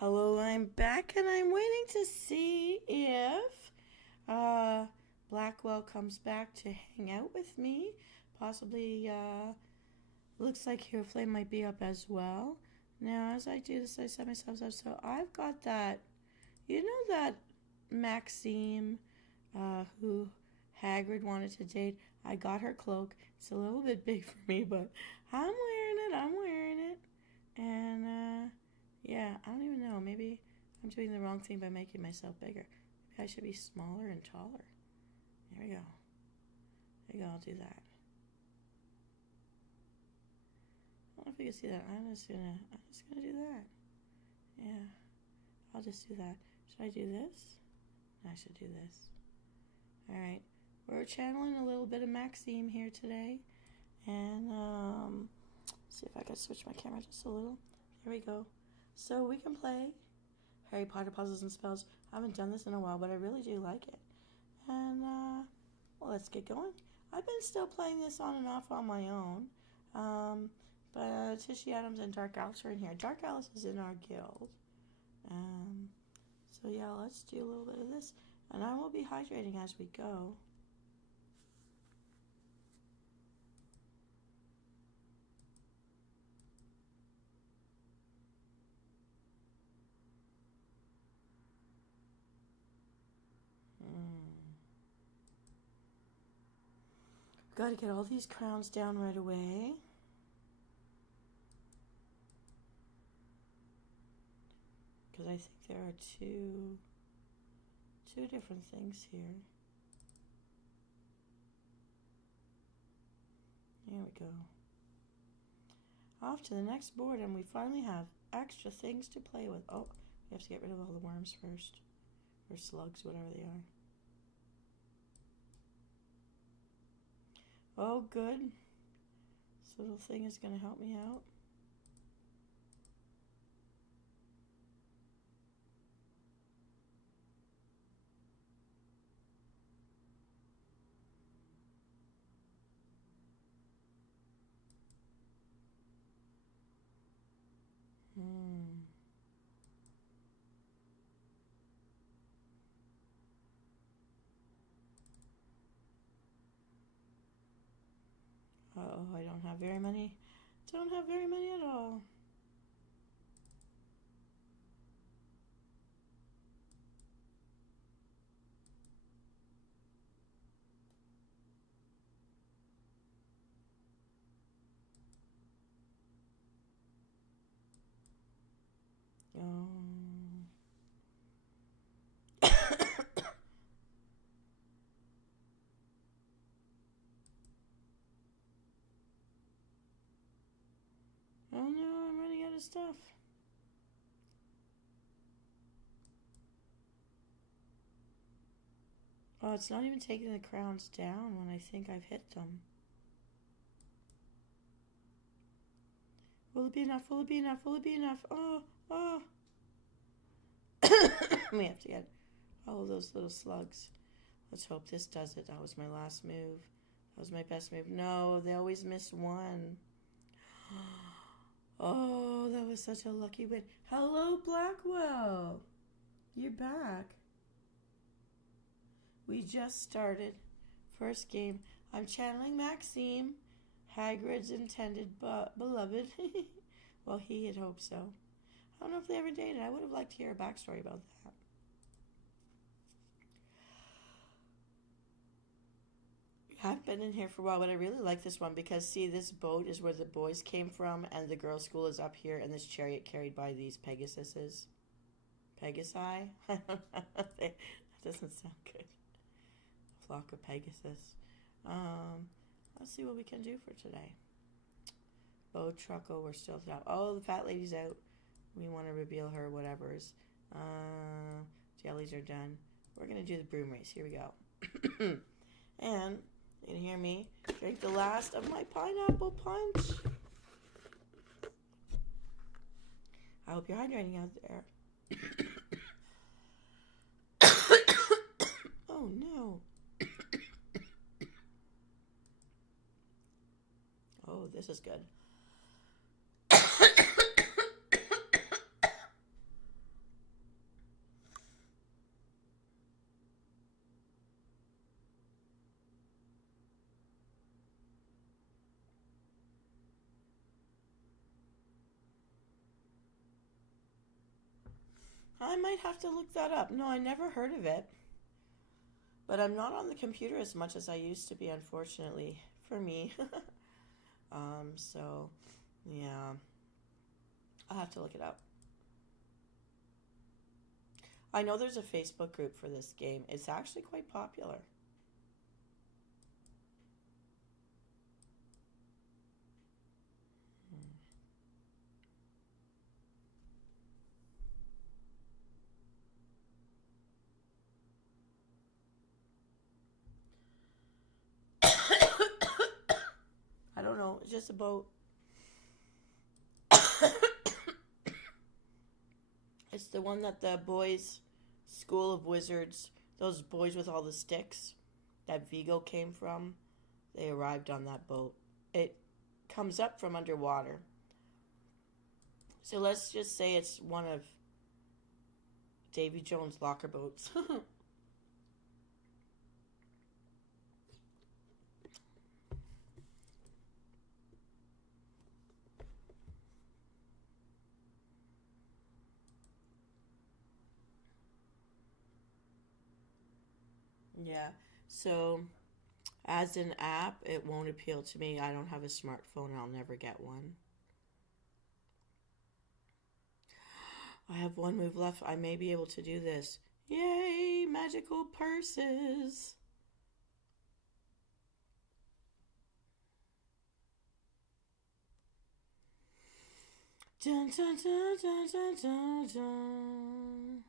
Hello, I'm back and I'm waiting to see if Blackwell comes back to hang out with me. Possibly, looks like Hero Flame might be up as well. Now, as I do this, I set myself up. So I've got that, that Maxime who Hagrid wanted to date. I got her cloak. It's a little bit big for me, but I'm wearing it. And, yeah, I don't even know. Maybe I'm doing the wrong thing by making myself bigger. Maybe I should be smaller and taller. There we go. There you go, I'll do that. I don't know if you can see that. I'm just gonna do that. Yeah. I'll just do that. Should I do this? I should do this. Alright. We're channeling a little bit of Maxime here today. And see if I can switch my camera just a little. There we go. So we can play Harry Potter Puzzles and Spells. I haven't done this in a while, but I really do like it. And, well, let's get going. I've been still playing this on and off on my own. But Tishy Adams and Dark Alice are in here. Dark Alice is in our guild. So, yeah, let's do a little bit of this. And I will be hydrating as we go. Got to get all these crowns down right away. Because I think there are two different things here. There we go. Off to the next board, and we finally have extra things to play with. Oh, we have to get rid of all the worms first. Or slugs, whatever they are. Oh, good. This little thing is going to help me out. Uh-oh, I don't have very many. Don't have very many at all. Oh. Oh no, I'm running out of stuff. Oh, it's not even taking the crowns down when I think I've hit them. Will it be enough? Will it be enough? Will it be enough? Oh, oh. We have to get all of those little slugs. Let's hope this does it. That was my last move. That was my best move. No, they always miss one. Oh, that was such a lucky win. Hello, Blackwell. You're back. We just started. First game. I'm channeling Maxime, Hagrid's intended beloved. Well, he had hoped so. I don't know if they ever dated. I would have liked to hear a backstory about that. I've been in here for a while, but I really like this one because, see, this boat is where the boys came from, and the girls' school is up here, and this chariot carried by these Pegasuses. Pegasi? That doesn't sound good. A flock of Pegasus. Let's see what we can do for today. Boat truckle, we're still out. Oh, the fat lady's out. We want to reveal her, whatever's. Jellies are done. We're going to do the broom race. Here we go. And you can hear me drink the last of my pineapple punch. I hope you're hydrating out there. Oh no. Oh, this is good. I might have to look that up. No, I never heard of it. But I'm not on the computer as much as I used to be, unfortunately, for me. So, yeah. I'll have to look it up. I know there's a Facebook group for this game. It's actually quite popular. I don't know. It's just a boat. It's the one that the boys, School of Wizards, those boys with all the sticks that Vigo came from, they arrived on that boat. It comes up from underwater. So let's just say it's one of Davy Jones' locker boats. Yeah. So as an app, it won't appeal to me. I don't have a smartphone. I'll never get one. I have one move left. I may be able to do this. Yay, magical purses. Dun, dun, dun, dun, dun, dun, dun.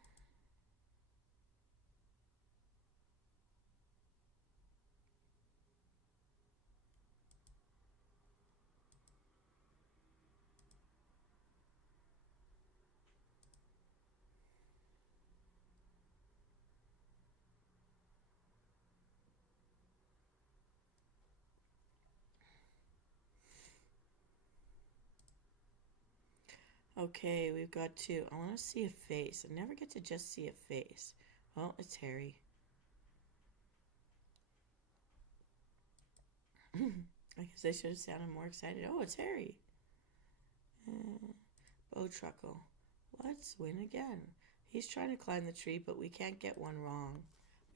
Okay, we've got two. I want to see a face. I never get to just see a face. Well, it's Harry. I guess I should have sounded more excited. Oh, it's Harry. Bow Truckle. Let's win again. He's trying to climb the tree, but we can't get one wrong.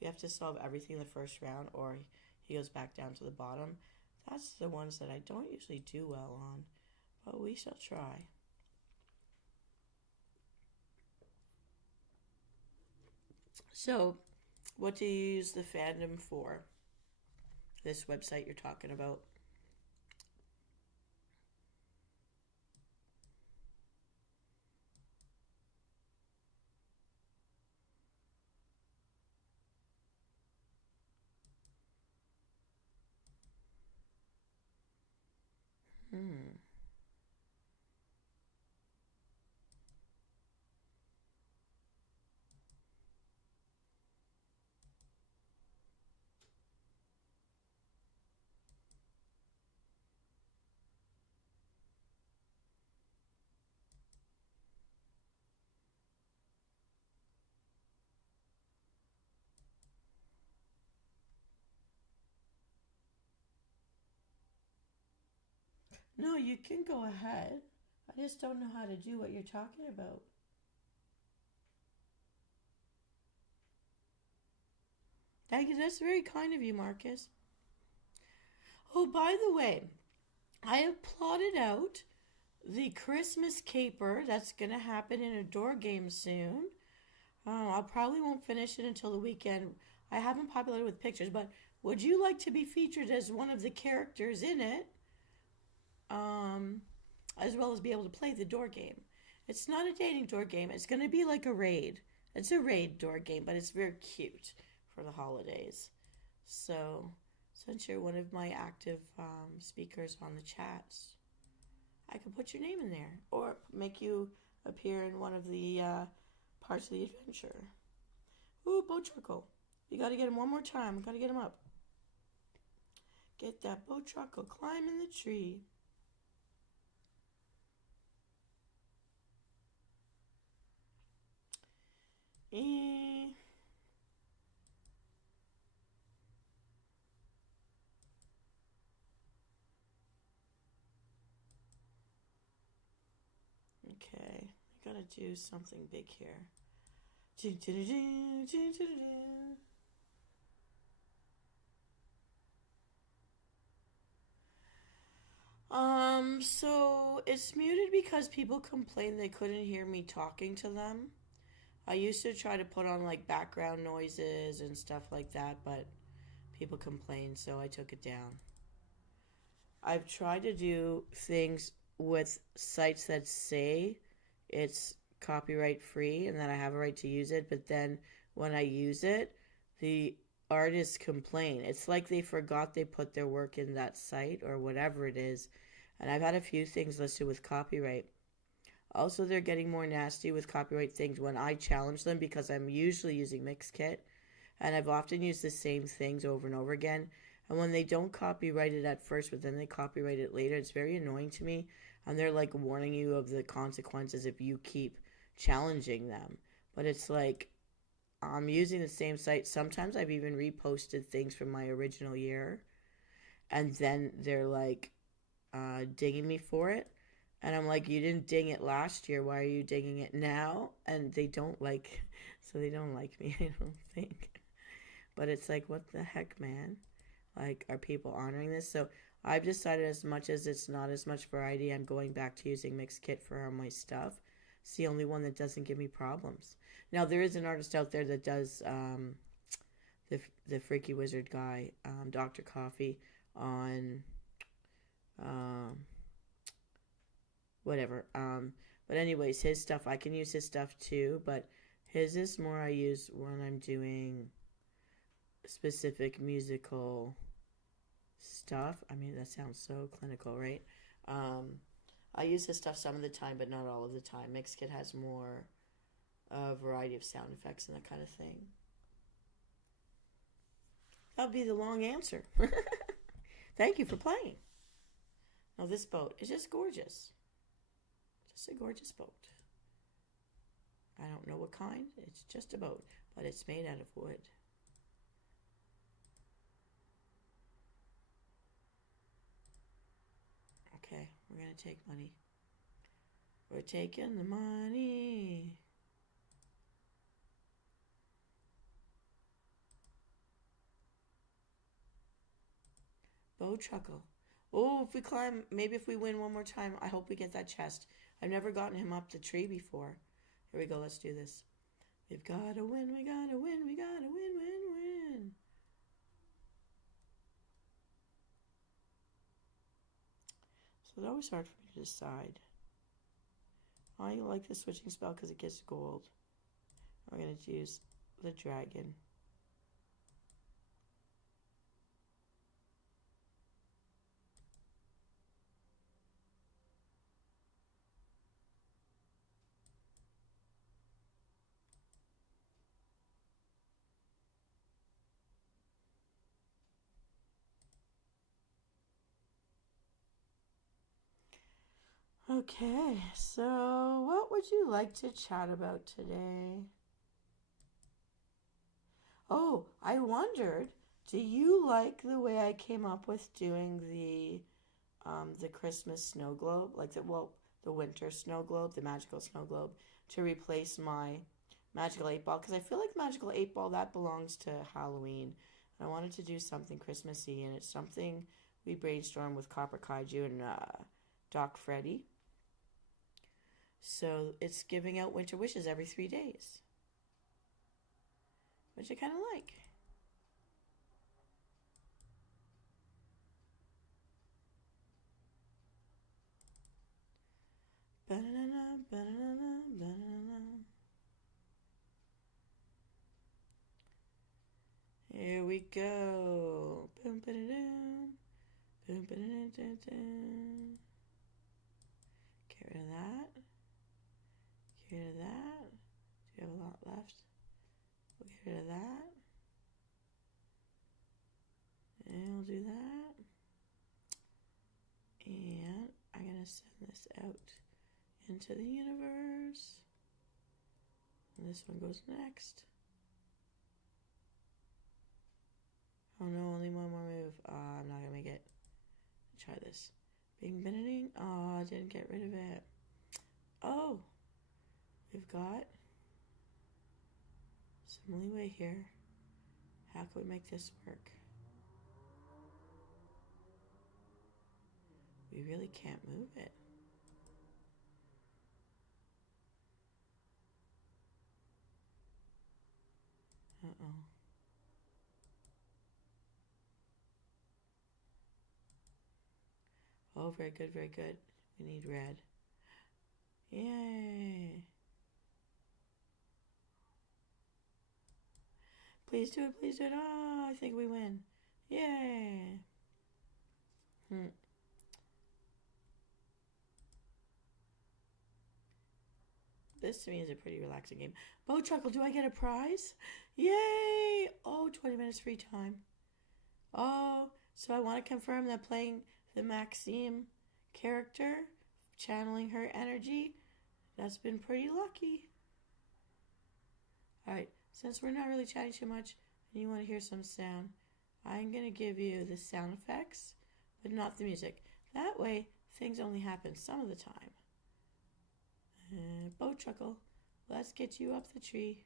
We have to solve everything in the first round, or he goes back down to the bottom. That's the ones that I don't usually do well on, but we shall try. So, what do you use the fandom for? This website you're talking about? Hmm. No, you can go ahead. I just don't know how to do what you're talking about. Thank you. That's very kind of you, Marcus. Oh, by the way, I have plotted out the Christmas caper that's going to happen in a door game soon. I probably won't finish it until the weekend. I haven't populated with pictures, but would you like to be featured as one of the characters in it? As well as be able to play the door game. It's not a dating door game. It's going to be like a raid. It's a raid door game, but it's very cute for the holidays. So, since you're one of my active speakers on the chats, I could put your name in there or make you appear in one of the parts of the adventure. Ooh, boat truckle. You got to get him one more time. Got to get him up. Get that boat truckle. Climb in the tree. Okay, I gotta do something big here. So it's muted because people complained they couldn't hear me talking to them. I used to try to put on like background noises and stuff like that, but people complained, so I took it down. I've tried to do things with sites that say it's copyright free and that I have a right to use it, but then when I use it, the artists complain. It's like they forgot they put their work in that site or whatever it is. And I've had a few things listed with copyright. Also, they're getting more nasty with copyright things when I challenge them because I'm usually using Mixkit and I've often used the same things over and over again. And when they don't copyright it at first, but then they copyright it later, it's very annoying to me. And they're like warning you of the consequences if you keep challenging them. But it's like I'm using the same site. Sometimes I've even reposted things from my original year, and then they're like dinging me for it. And I'm like, you didn't ding it last year. Why are you dinging it now? And they don't like, so they don't like me, I don't think. But it's like, what the heck, man? Like, are people honoring this? So I've decided as much as it's not as much variety, I'm going back to using Mixkit for all my stuff. It's the only one that doesn't give me problems. Now, there is an artist out there that does the Freaky Wizard guy, Dr. Coffee, on whatever. But anyways, his stuff, I can use his stuff too, but his is more I use when I'm doing specific musical stuff. I mean, that sounds so clinical, right? I use his stuff some of the time, but not all of the time. Mixkit has more variety of sound effects and that kind of thing. That would be the long answer. Thank you for playing. Now, this boat is just gorgeous. Just a gorgeous boat. I don't know what kind. It's just a boat, but it's made out of wood. Okay, we're going to take money. We're taking the money. Bow chuckle. Oh, if we climb, maybe if we win one more time, I hope we get that chest. I've never gotten him up the tree before. Here we go, let's do this. We've got to win, we got to win, we got to win. So it's always hard for me to decide. I like the switching spell because it gets gold. We're going to use the dragon. Okay, so what would you like to chat about today? Oh, I wondered, do you like the way I came up with doing the Christmas snow globe, like the winter snow globe, the magical snow globe, to replace my magical 8 ball? Because I feel like magical 8 ball that belongs to Halloween. And I wanted to do something Christmassy, and it's something we brainstormed with Copper Kaiju and Doc Freddy. So it's giving out winter wishes every 3 days, which I kind of like. Ba-na-na, ba-na-na, ba-na-na. Here we go. Boom, ba-da-dum. Boom, ba-da-dum-dum-dum. Get rid of that. Get rid of that. Do we have a lot left? We'll get rid of that. And we'll do that. And I'm going to send this out into the universe. And this one goes next. Oh no, only one more move. I'm not going to make it. Try this. Bing, bing, ding. Oh, I didn't get rid of it. Oh, we've got some leeway here. How can we make this work? We really can't move it. Uh-oh. Oh, very good, very good. We need red. Yay. Please do it, please do it. Oh, I think we win. Yay. This to me is a pretty relaxing game. Bow Chuckle, do I get a prize? Yay! Oh, 20 minutes free time. Oh, so I want to confirm that playing the Maxime character, channeling her energy, that's been pretty lucky. Alright, since we're not really chatting too much and you want to hear some sound, I'm going to give you the sound effects, but not the music. That way, things only happen some of the time. Bow Chuckle, let's get you up the tree.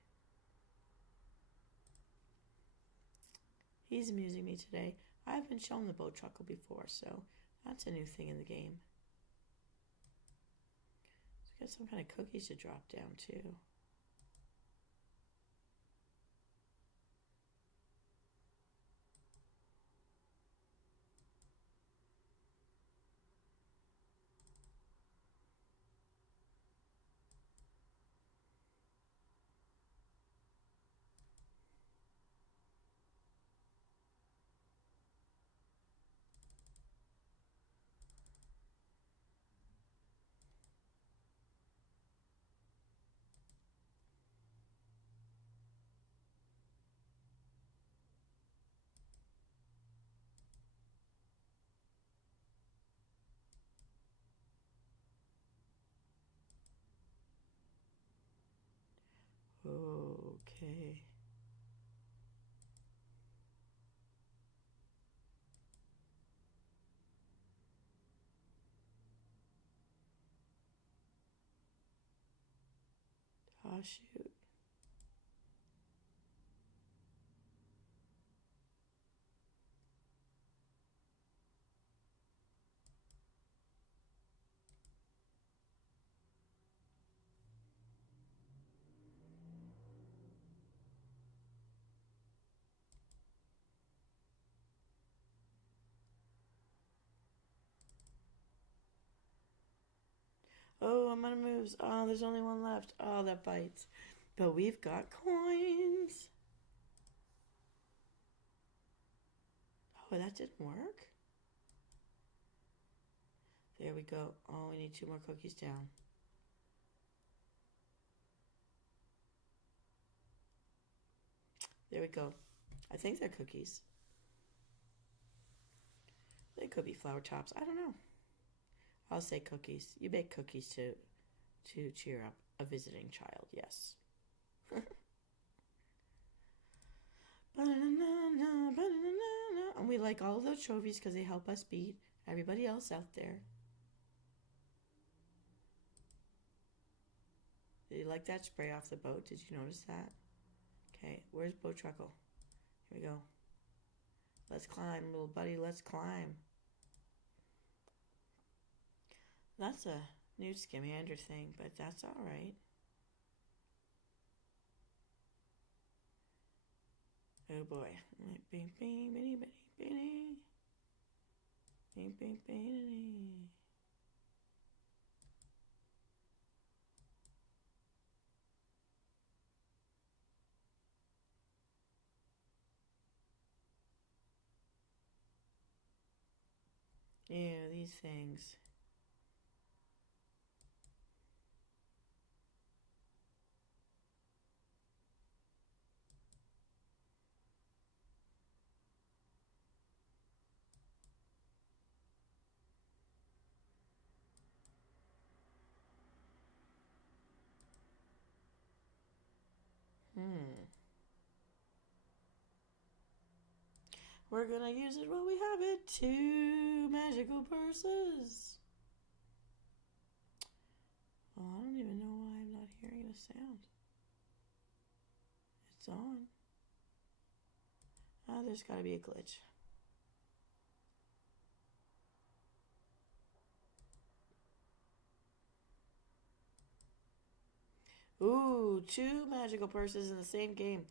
He's amusing me today. I've been shown the Bow Chuckle before, so that's a new thing in the game. Let's get some kind of cookies to drop down too. Okay. Oh, shoot. Oh, I'm gonna move. Oh, there's only one left. Oh, that bites. But we've got coins. Oh, that didn't work. There we go. Oh, we need 2 more cookies down. There we go. I think they're cookies. They could be flower tops. I don't know. I'll say cookies. You bake cookies to cheer up a visiting child. Yes. And we like all of those trophies because they help us beat everybody else out there. Did you like that spray off the boat? Did you notice that? Okay, where's Bow Chuckle? Here we go. Let's climb, little buddy. Let's climb. That's a new Scamander thing, but that's all right. Oh boy. Bing, bing, bitty, bitty, bitty. Bing, bing, bitty. Yeah, these things. We're gonna use it while we have it. 2 magical purses. Well, I don't even know why I'm not hearing the sound. It's on. Oh, there's got to be a glitch. Ooh, 2 magical purses in the same game.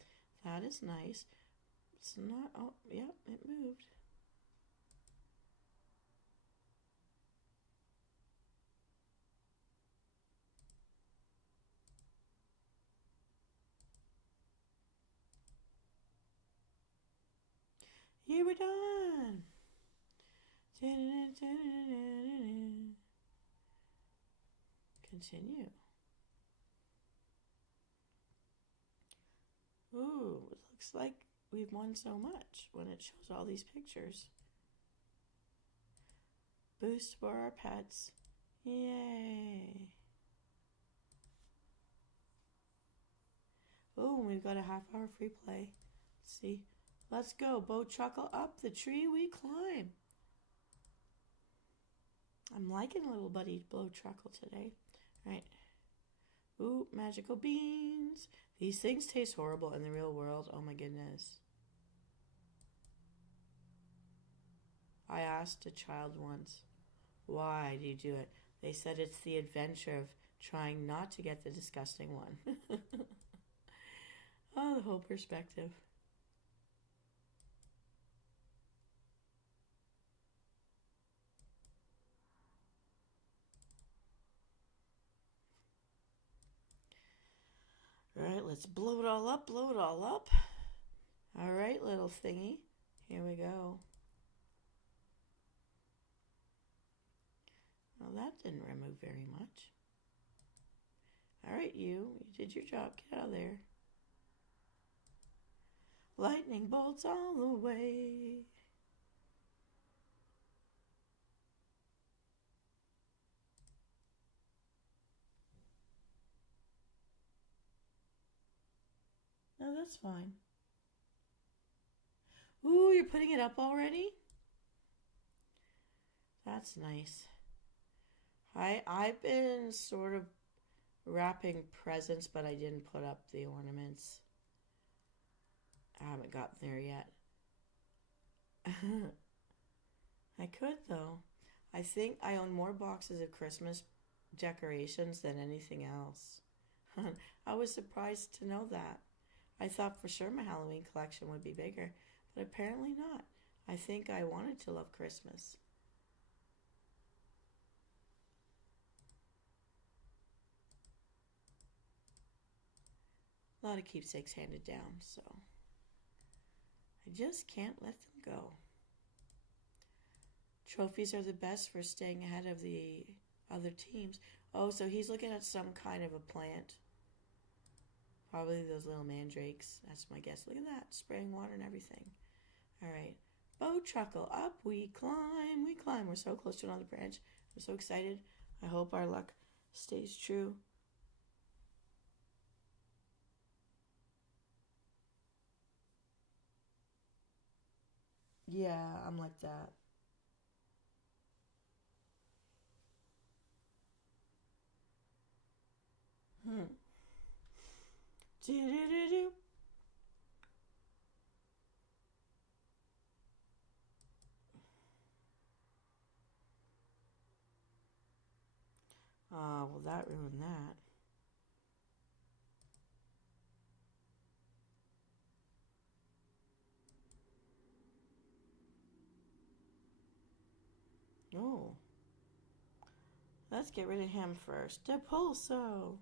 That is nice. It's not... Oh, yep, it moved. Yeah, we're done. Continue. Ooh, it looks like we've won so much when it shows all these pictures. Boost for our pets. Yay. Oh, we've got a half-hour free play. Let's see. Let's go. Bo Chuckle up the tree we climb. I'm liking little buddy Bo Chuckle today. All right. Ooh, magical beans. These things taste horrible in the real world. Oh my goodness. I asked a child once, why do you do it? They said it's the adventure of trying not to get the disgusting one. Oh, the whole perspective. All right, let's blow it all up, blow it all up. All right, little thingy. Here we go. Well, that didn't remove very much. All right, you did your job. Get out of there. Lightning bolts all the way. No, that's fine. Ooh, you're putting it up already? That's nice. I've been sort of wrapping presents, but I didn't put up the ornaments. I haven't gotten there yet. I could, though. I think I own more boxes of Christmas decorations than anything else. I was surprised to know that. I thought for sure my Halloween collection would be bigger, but apparently not. I think I wanted to love Christmas. A lot of keepsakes handed down, so I just can't let them go. Trophies are the best for staying ahead of the other teams. Oh, so he's looking at some kind of a plant. Probably those little mandrakes. That's my guess. Look at that. Spraying water and everything. All right. Bo Chuckle. Up we climb. We climb. We're so close to another branch. I'm so excited. I hope our luck stays true. Yeah, I'm like that. Hmm. Do-do-do-do. Oh, well, that ruined that. Oh. Let's get rid of him first. Depulso.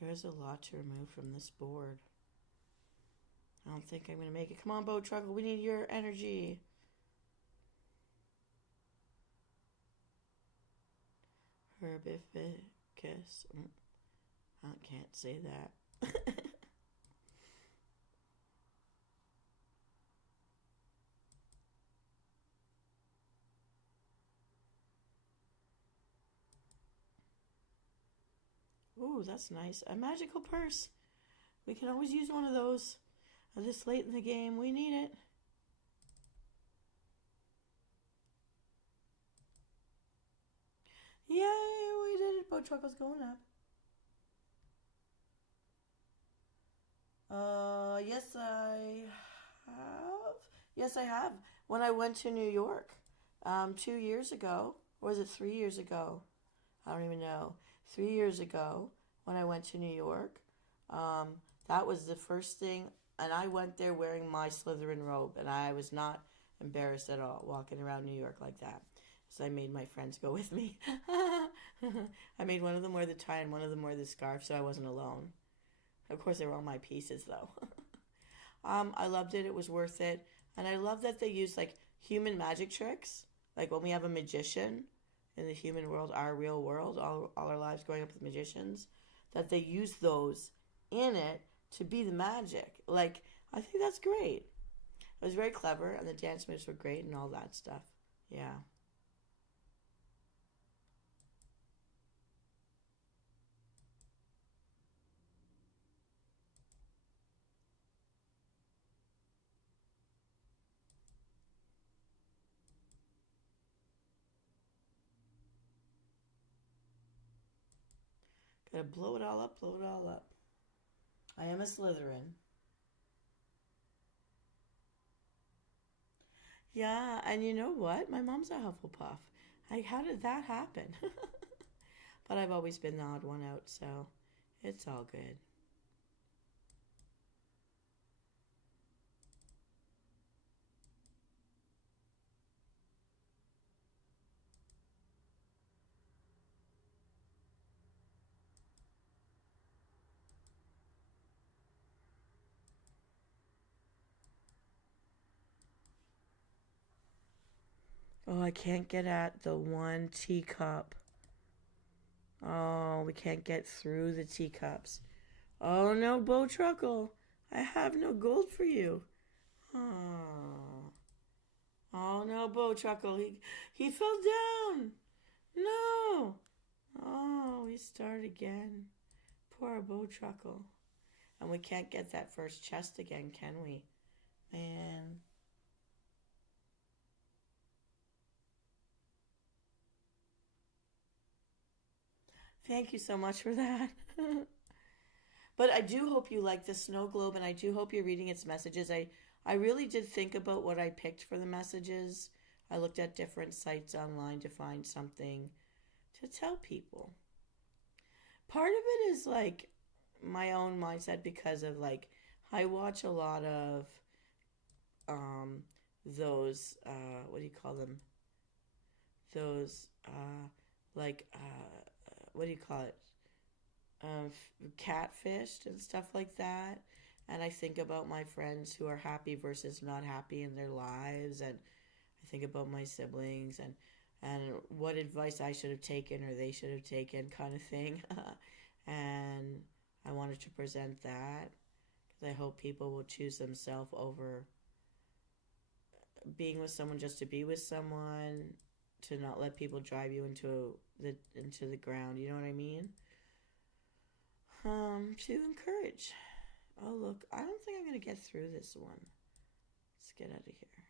There is a lot to remove from this board. I don't think I'm going to make it. Come on, Bo Truckle. We need your energy. Herbificus. I can't say that. Ooh, that's nice. A magical purse. We can always use one of those this late in the game. We need it. Yay, we did it. Boat Truckle's going up. Yes, I have. Yes, I have. When I went to New York, 2 years ago, or was it 3 years ago? I don't even know. 3 years ago, when I went to New York, um, that was the first thing, and I went there wearing my Slytherin robe, and I was not embarrassed at all walking around New York like that. So I made my friends go with me. I made one of them wear the tie and one of them wear the scarf, so I wasn't alone. Of course, they were all my pieces, though. I loved it. It was worth it. And I love that they use like human magic tricks. Like when we have a magician in the human world, our real world, all our lives growing up with magicians, that they use those in it to be the magic. Like, I think that's great. It was very clever, and the dance moves were great and all that stuff. Yeah. Gotta blow it all up, blow it all up. I am a Slytherin. Yeah, and you know what? My mom's a Hufflepuff. How did that happen? But I've always been the odd one out, so it's all good. Oh, I can't get at the one teacup. Oh, we can't get through the teacups. Oh no, Bo Truckle. I have no gold for you. Oh. Oh no, Bo Truckle. He fell down. No. Oh, we start again. Poor Bo Truckle. And we can't get that first chest again, can we? Man. Thank you so much for that. But I do hope you like the snow globe, and I do hope you're reading its messages. I really did think about what I picked for the messages. I looked at different sites online to find something to tell people. Part of it is like my own mindset because of like I watch a lot of um those what do you call them? Those like what do you call it? Catfished and stuff like that. And I think about my friends who are happy versus not happy in their lives, and I think about my siblings and what advice I should have taken or they should have taken, kind of thing. And I wanted to present that because I hope people will choose themselves over being with someone just to be with someone, to not let people drive you into the ground. You know what I mean? To encourage. Oh look, I don't think I'm gonna get through this one. Let's get out of here.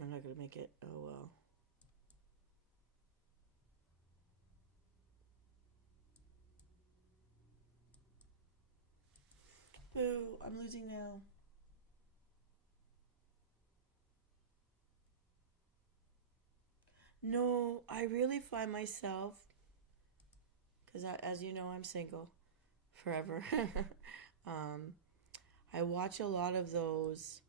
I'm not gonna make it. Oh well. Boo! I'm losing now. No, I really find myself because as you know, I'm single forever. um, I watch a lot of those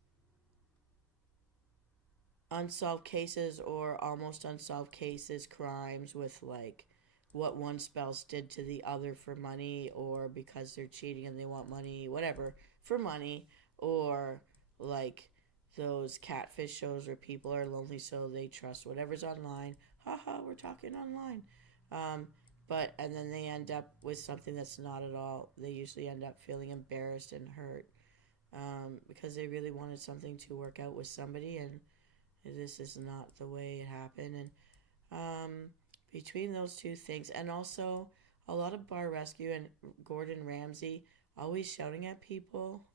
unsolved cases or almost unsolved cases, crimes with like what one spouse did to the other for money, or because they're cheating and they want money, whatever, for money, or like those catfish shows where people are lonely so they trust whatever's online. Haha, we're talking online. Um, but and then they end up with something that's not at all. They usually end up feeling embarrassed and hurt, because they really wanted something to work out with somebody, and this is not the way it happened. And um, between those two things, and also a lot of bar rescue and Gordon Ramsay always shouting at people.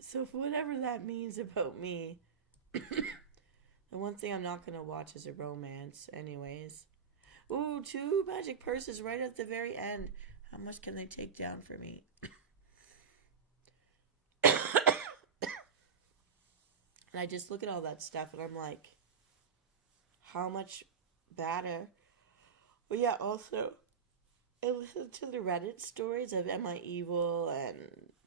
So whatever that means about me, the one thing I'm not gonna watch is a romance, anyways. Ooh, two magic purses right at the very end. How much can they take down for me? And I just look at all that stuff and I'm like, how much better? Well, yeah, also, I listen to the Reddit stories of Am I Evil and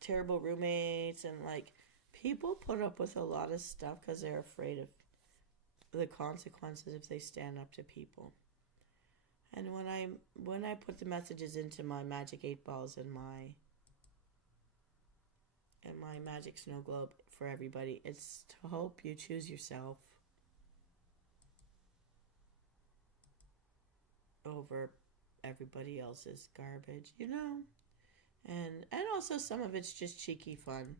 terrible roommates, and like, people put up with a lot of stuff because they're afraid of the consequences if they stand up to people. And when I put the messages into my magic 8 balls and my magic snow globe for everybody, it's to hope you choose yourself over everybody else's garbage, and also some of it's just cheeky fun.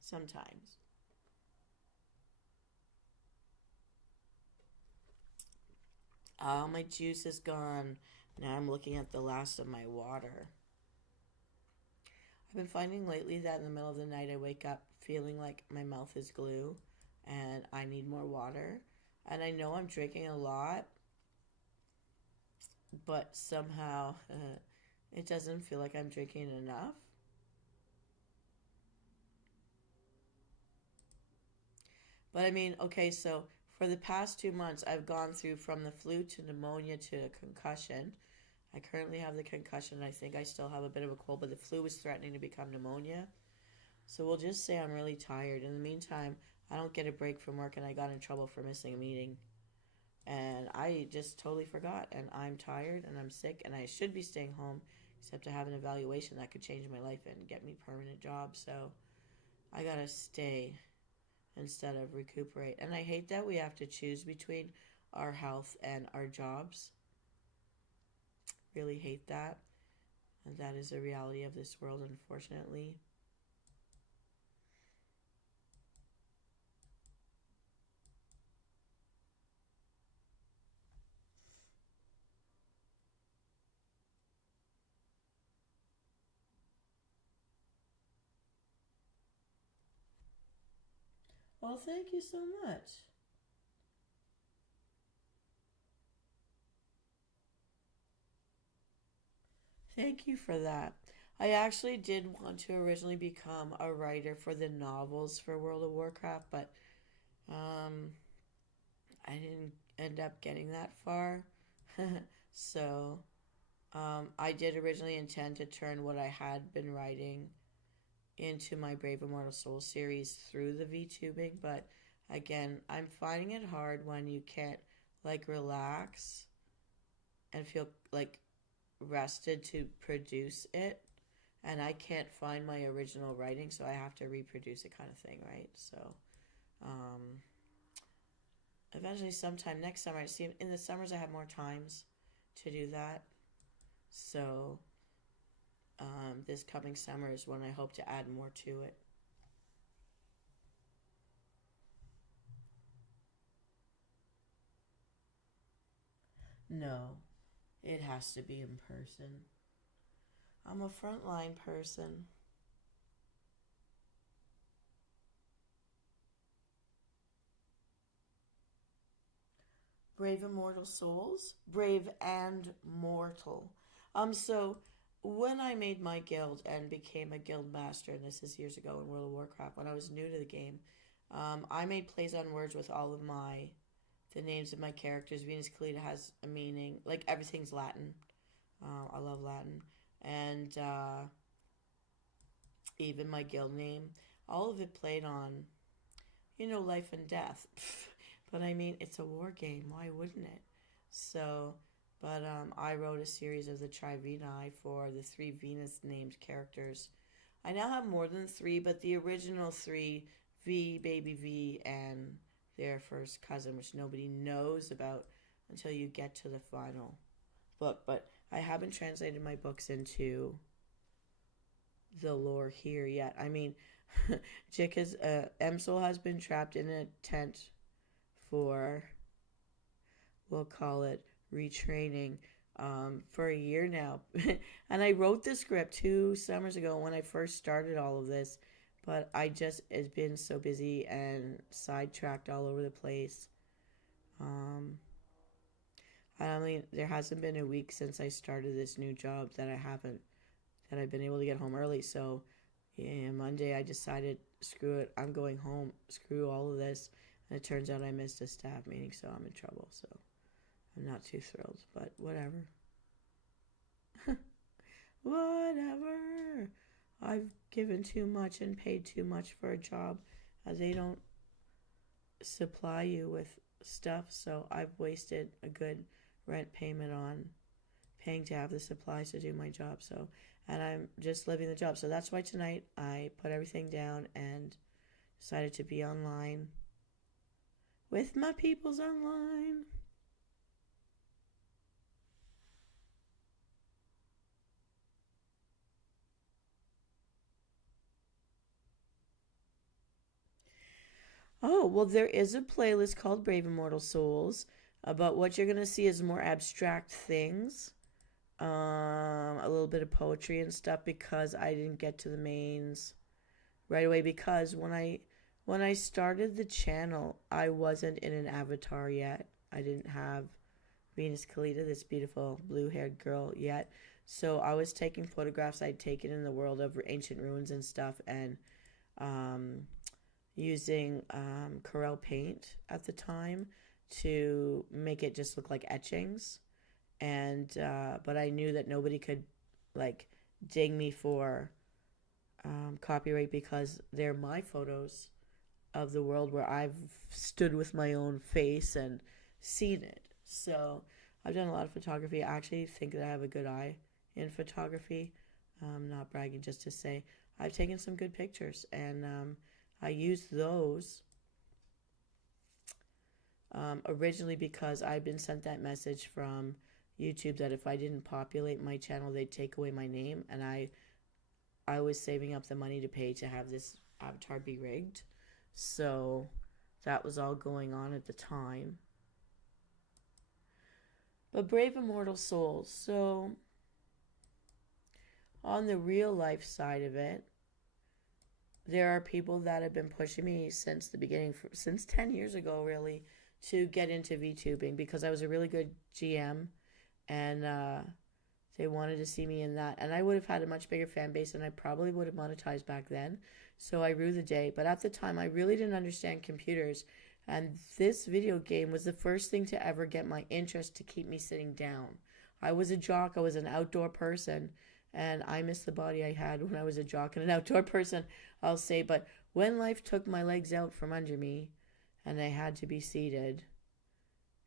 Sometimes. Oh, my juice is gone. Now I'm looking at the last of my water. I've been finding lately that in the middle of the night I wake up feeling like my mouth is glue and I need more water. And I know I'm drinking a lot, but somehow it doesn't feel like I'm drinking enough. But I mean, okay, so for the past 2 months, I've gone through from the flu to pneumonia to a concussion. I currently have the concussion. I think I still have a bit of a cold, but the flu is threatening to become pneumonia. So we'll just say I'm really tired. In the meantime, I don't get a break from work, and I got in trouble for missing a meeting. And I just totally forgot. And I'm tired, and I'm sick, and I should be staying home, except to have an evaluation that could change my life and get me a permanent job. So I gotta stay instead of recuperate. And I hate that we have to choose between our health and our jobs. Really hate that. And that is a reality of this world, unfortunately. Well, thank you so much. Thank you for that. I actually did want to originally become a writer for the novels for World of Warcraft, but um, I didn't end up getting that far. So I did originally intend to turn what I had been writing into my Brave Immortal Soul series through the VTubing, but again, I'm finding it hard when you can't like relax and feel like rested to produce it, and I can't find my original writing, so I have to reproduce it, kind of thing, right? So um, eventually sometime next summer, I see in the summers I have more times to do that, so this coming summer is when I hope to add more to it. No, it has to be in person. I'm a frontline person. Brave Immortal Souls? Brave and Mortal. So when I made my guild and became a guild master, and this is years ago in World of Warcraft, when I was new to the game, I made plays on words with all of the names of my characters. Venus Kalita has a meaning, like everything's Latin. I love Latin. And even my guild name, all of it played on, life and death. But I mean, it's a war game. Why wouldn't it? So, but I wrote a series of the Trivenae for the three Venus named characters. I now have more than three, but the original three, V, Baby V, and their first cousin, which nobody knows about until you get to the final book. But I haven't translated my books into the lore here yet. I mean, Msoul has been trapped in a tent for, we'll call it retraining, for a year now. And I wrote the script 2 summers ago when I first started all of this, but I just has been so busy and sidetracked all over the place. Um, I mean, there hasn't been a week since I started this new job that I've been able to get home early. So, yeah, Monday I decided, screw it, I'm going home, screw all of this. And it turns out I missed a staff meeting, so I'm in trouble. So I'm not too thrilled, but whatever. Whatever. I've given too much and paid too much for a job. They don't supply you with stuff, so I've wasted a good rent payment on paying to have the supplies to do my job. So, and I'm just living the job. So that's why tonight I put everything down and decided to be online with my peoples online. Oh, well, there is a playlist called Brave Immortal Souls, but what you're going to see is more abstract things, a little bit of poetry and stuff because I didn't get to the mains right away because when I started the channel, I wasn't in an avatar yet. I didn't have Venus Kalita, this beautiful blue-haired girl, yet. So I was taking photographs I'd taken in the world of ancient ruins and stuff, and um, using Corel paint at the time to make it just look like etchings. And but I knew that nobody could like ding me for copyright because they're my photos of the world where I've stood with my own face and seen it. So I've done a lot of photography. I actually think that I have a good eye in photography. Not bragging, just to say I've taken some good pictures, and I used those originally because I'd been sent that message from YouTube that if I didn't populate my channel, they'd take away my name, and I was saving up the money to pay to have this avatar be rigged. So that was all going on at the time. But Brave Immortal Souls. So on the real life side of it, there are people that have been pushing me since the beginning, since 10 years ago, really, to get into VTubing because I was a really good GM, and they wanted to see me in that. And I would have had a much bigger fan base, and I probably would have monetized back then. So I rue the day. But at the time, I really didn't understand computers. And this video game was the first thing to ever get my interest to keep me sitting down. I was a jock. I was an outdoor person. And I miss the body I had when I was a jock and an outdoor person, I'll say. But when life took my legs out from under me and I had to be seated,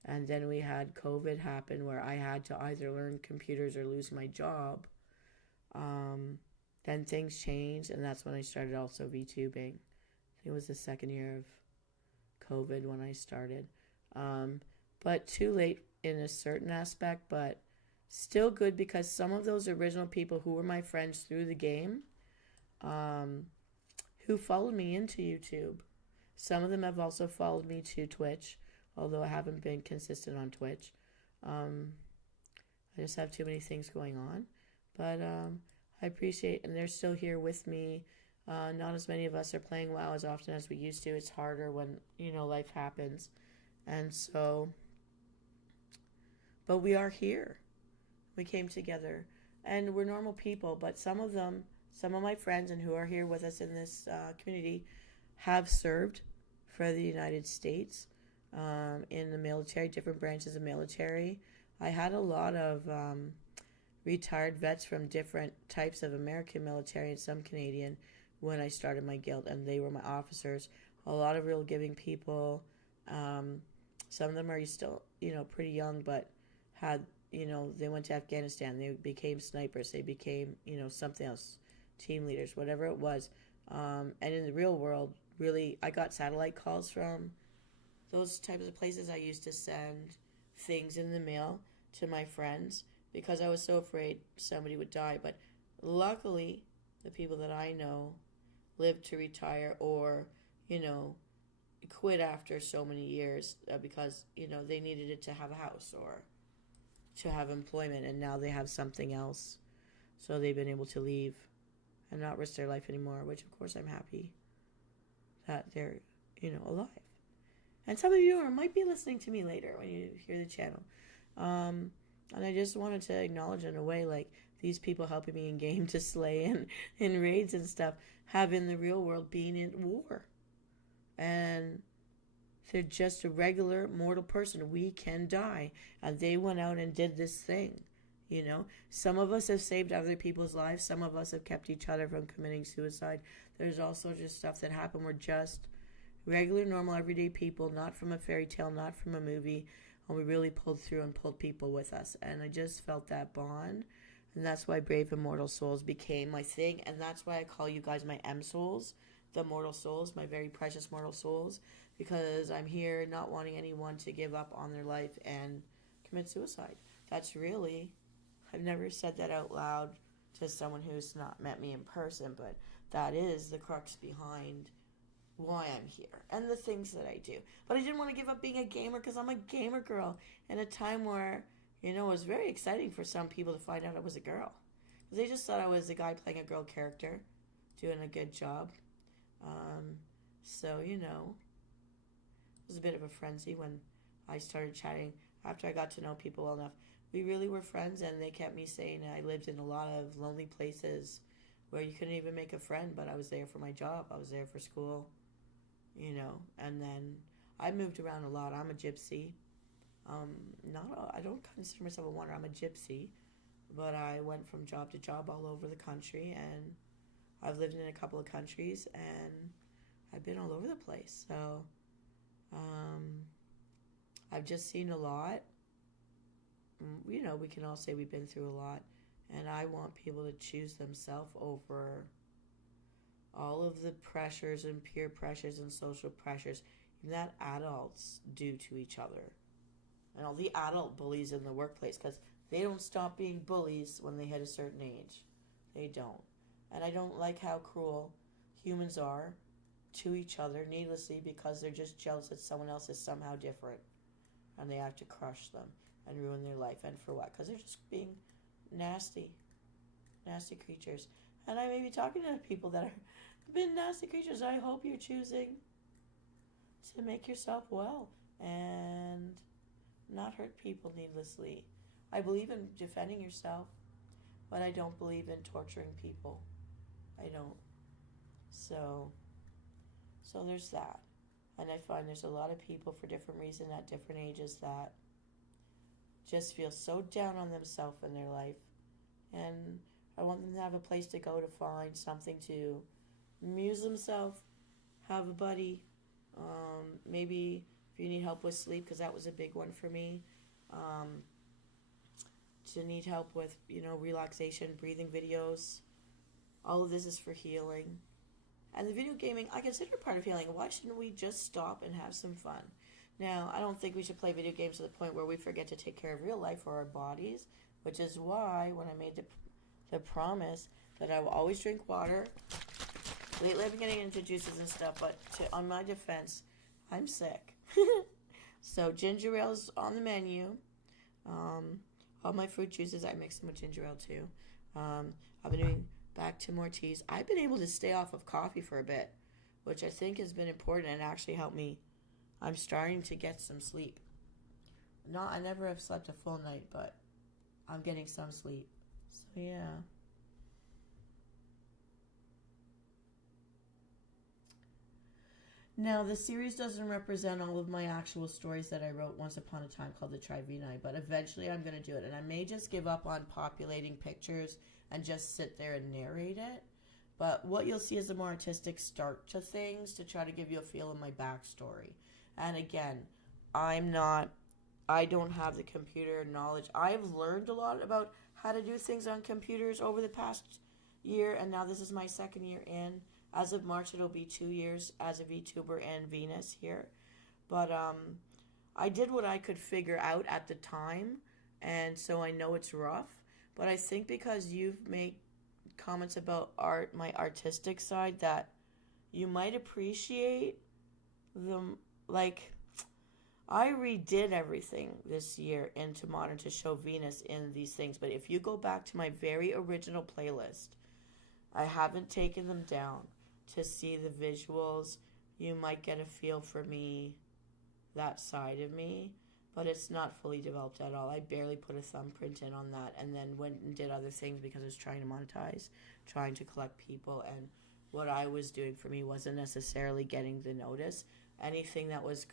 and then we had COVID happen where I had to either learn computers or lose my job, then things changed, and that's when I started also VTubing. I think it was the second year of COVID when I started. But too late in a certain aspect, but still good because some of those original people who were my friends through the game, who followed me into YouTube, some of them have also followed me to Twitch, although I haven't been consistent on Twitch. I just have too many things going on. But I appreciate, and they're still here with me. Not as many of us are playing WoW as often as we used to. It's harder when, life happens. And so, but we are here. We came together. And we're normal people, but some of my friends and who are here with us in this community have served for the United States in the military, different branches of military. I had a lot of retired vets from different types of American military and some Canadian when I started my guild, and they were my officers. A lot of real giving people. Some of them are still, pretty young, but had, they went to Afghanistan. They became snipers. They became, something else, team leaders, whatever it was. And in the real world, really, I got satellite calls from those types of places. I used to send things in the mail to my friends because I was so afraid somebody would die. But luckily, the people that I know lived to retire or, quit after so many years because, they needed it to have a house or to have employment, and now they have something else. So they've been able to leave and not risk their life anymore, which of course I'm happy that they're, alive. And some of you might be listening to me later when you hear the channel. And I just wanted to acknowledge in a way, like, these people helping me in game to slay and in raids and stuff have in the real world been in war. And they're just a regular mortal person. We can die. And they went out and did this thing. Some of us have saved other people's lives. Some of us have kept each other from committing suicide. There's all sorts of stuff that happened. We're just regular, normal, everyday people, not from a fairy tale, not from a movie. And we really pulled through and pulled people with us. And I just felt that bond. And that's why Brave Immortal Souls became my thing. And that's why I call you guys my Msouls, the mortal souls, my very precious mortal souls. Because I'm here not wanting anyone to give up on their life and commit suicide. That's really, I've never said that out loud to someone who's not met me in person, but that is the crux behind why I'm here and the things that I do. But I didn't want to give up being a gamer because I'm a gamer girl in a time where, it was very exciting for some people to find out I was a girl. They just thought I was a guy playing a girl character, doing a good job. So, it was a bit of a frenzy when I started chatting after I got to know people well enough. We really were friends, and they kept me saying I lived in a lot of lonely places where you couldn't even make a friend, but I was there for my job. I was there for school, and then I moved around a lot. I'm a gypsy. I don't consider myself a wanderer. I'm a gypsy, but I went from job to job all over the country, and I've lived in a couple of countries, and I've been all over the place. So I've just seen a lot. We can all say we've been through a lot, and I want people to choose themselves over all of the pressures and peer pressures and social pressures that adults do to each other. And all the adult bullies in the workplace, because they don't stop being bullies when they hit a certain age. They don't. And I don't like how cruel humans are to each other needlessly because they're just jealous that someone else is somehow different. And they have to crush them and ruin their life. And for what? Because they're just being nasty creatures. And I may be talking to people that have been nasty creatures. I hope you're choosing to make yourself well and not hurt people needlessly. I believe in defending yourself, but I don't believe in torturing people. I don't. So there's that. And I find there's a lot of people for different reasons at different ages that just feel so down on themselves in their life. And I want them to have a place to go to find something to amuse themselves, have a buddy, maybe if you need help with sleep, because that was a big one for me, to need help with, relaxation, breathing videos. All of this is for healing. And the video gaming, I consider part of healing. Why shouldn't we just stop and have some fun? Now, I don't think we should play video games to the point where we forget to take care of real life or our bodies, which is why when I made the promise that I will always drink water. Lately I've been getting into juices and stuff, but on my defense, I'm sick. So ginger ale's on the menu. All my fruit juices, I mix them with ginger ale too. I've been doing back to more teas. I've been able to stay off of coffee for a bit, which I think has been important and actually helped me. I'm starting to get some sleep. I never have slept a full night, but I'm getting some sleep. So yeah. Now, the series doesn't represent all of my actual stories that I wrote once upon a time called the Triveni, but eventually I'm going to do it. And I may just give up on populating pictures and just sit there and narrate it. But what you'll see is a more artistic start to things to try to give you a feel of my backstory. And again, I'm not I don't have the computer knowledge. I've learned a lot about how to do things on computers over the past year, and now this is my second year in. As of March, it'll be 2 years as a VTuber and Venus here. But I did what I could figure out at the time, and so I know it's rough. But I think because you've made comments about art, my artistic side, that you might appreciate them. Like, I redid everything this year into modern to show Venus in these things. But if you go back to my very original playlist, I haven't taken them down to see the visuals. You might get a feel for me, that side of me, but it's not fully developed at all. I barely put a thumbprint in on that, and then went and did other things because I was trying to monetize, trying to collect people, and what I was doing for me wasn't necessarily getting the notice. Anything that was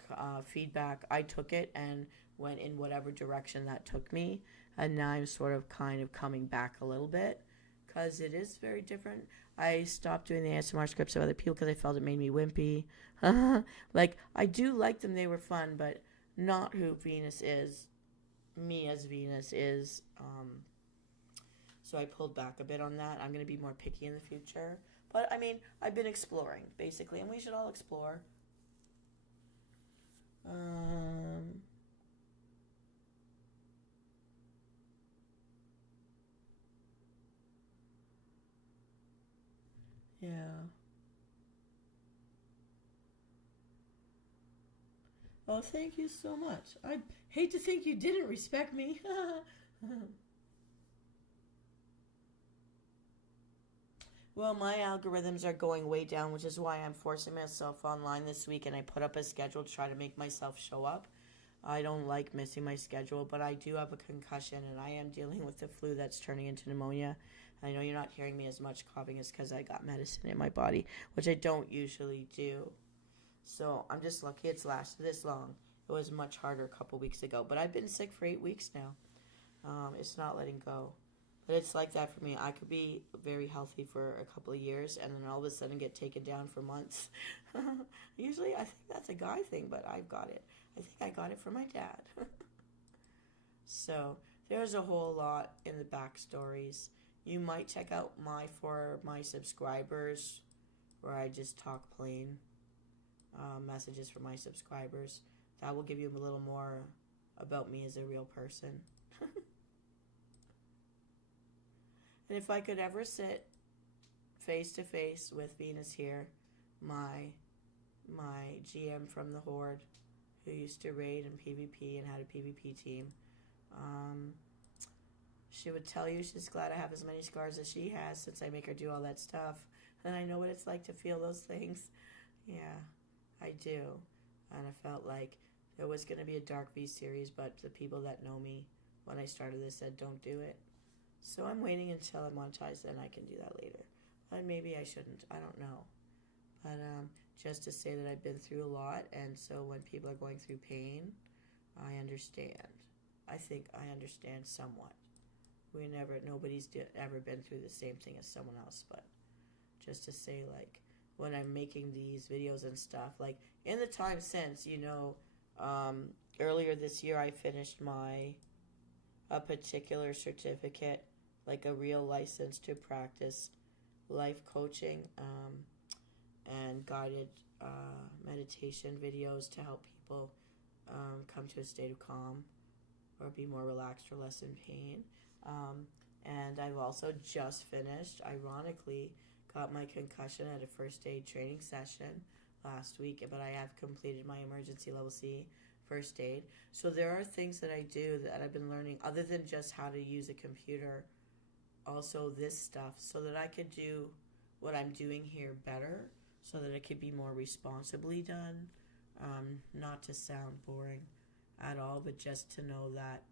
feedback, I took it and went in whatever direction that took me, and now I'm sort of kind of coming back a little bit because it is very different. I stopped doing the ASMR scripts of other people because I felt it made me wimpy. Like, I do like them, they were fun, but not who Venus is, me as Venus is. So I pulled back a bit on that. I'm going to be more picky in the future. But, I mean, I've been exploring, basically, and we should all explore. Yeah. Oh, thank you so much. I hate to think you didn't respect me. Well, my algorithms are going way down, which is why I'm forcing myself online this week, and I put up a schedule to try to make myself show up. I don't like missing my schedule, but I do have a concussion, and I am dealing with the flu that's turning into pneumonia. I know you're not hearing me as much coughing is because I got medicine in my body, which I don't usually do. So I'm just lucky it's lasted this long. It was much harder a couple weeks ago, but I've been sick for 8 weeks now. It's not letting go. But it's like that for me. I could be very healthy for a couple of years and then all of a sudden get taken down for months. Usually I think that's a guy thing, but I've got it. I think I got it from my dad. So there's a whole lot in the backstories. You might check out for my subscribers, where I just talk plain messages for my subscribers. That will give you a little more about me as a real person. And if I could ever sit face to face with Venus here, my GM from the Horde, who used to raid and PvP and had a PvP team, she would tell you she's glad I have as many scars as she has since I make her do all that stuff. And I know what it's like to feel those things. Yeah, I do. And I felt like there was going to be a Dark V series, but the people that know me when I started this said don't do it. So I'm waiting until I'm monetized, and I can do that later. But maybe I shouldn't. I don't know. But just to say that I've been through a lot, and so when people are going through pain, I understand. I think I understand somewhat. Nobody's ever been through the same thing as someone else, but just to say, like, when I'm making these videos and stuff, like, in the time since, earlier this year I finished a particular certificate, like a real license to practice life coaching and guided meditation videos to help people come to a state of calm or be more relaxed or less in pain. And I've also just finished, ironically, got my concussion at a first aid training session last week, but I have completed my emergency level C first aid. So there are things that I do that I've been learning other than just how to use a computer, also this stuff, so that I could do what I'm doing here better, so that it could be more responsibly done. Not to sound boring at all, but just to know that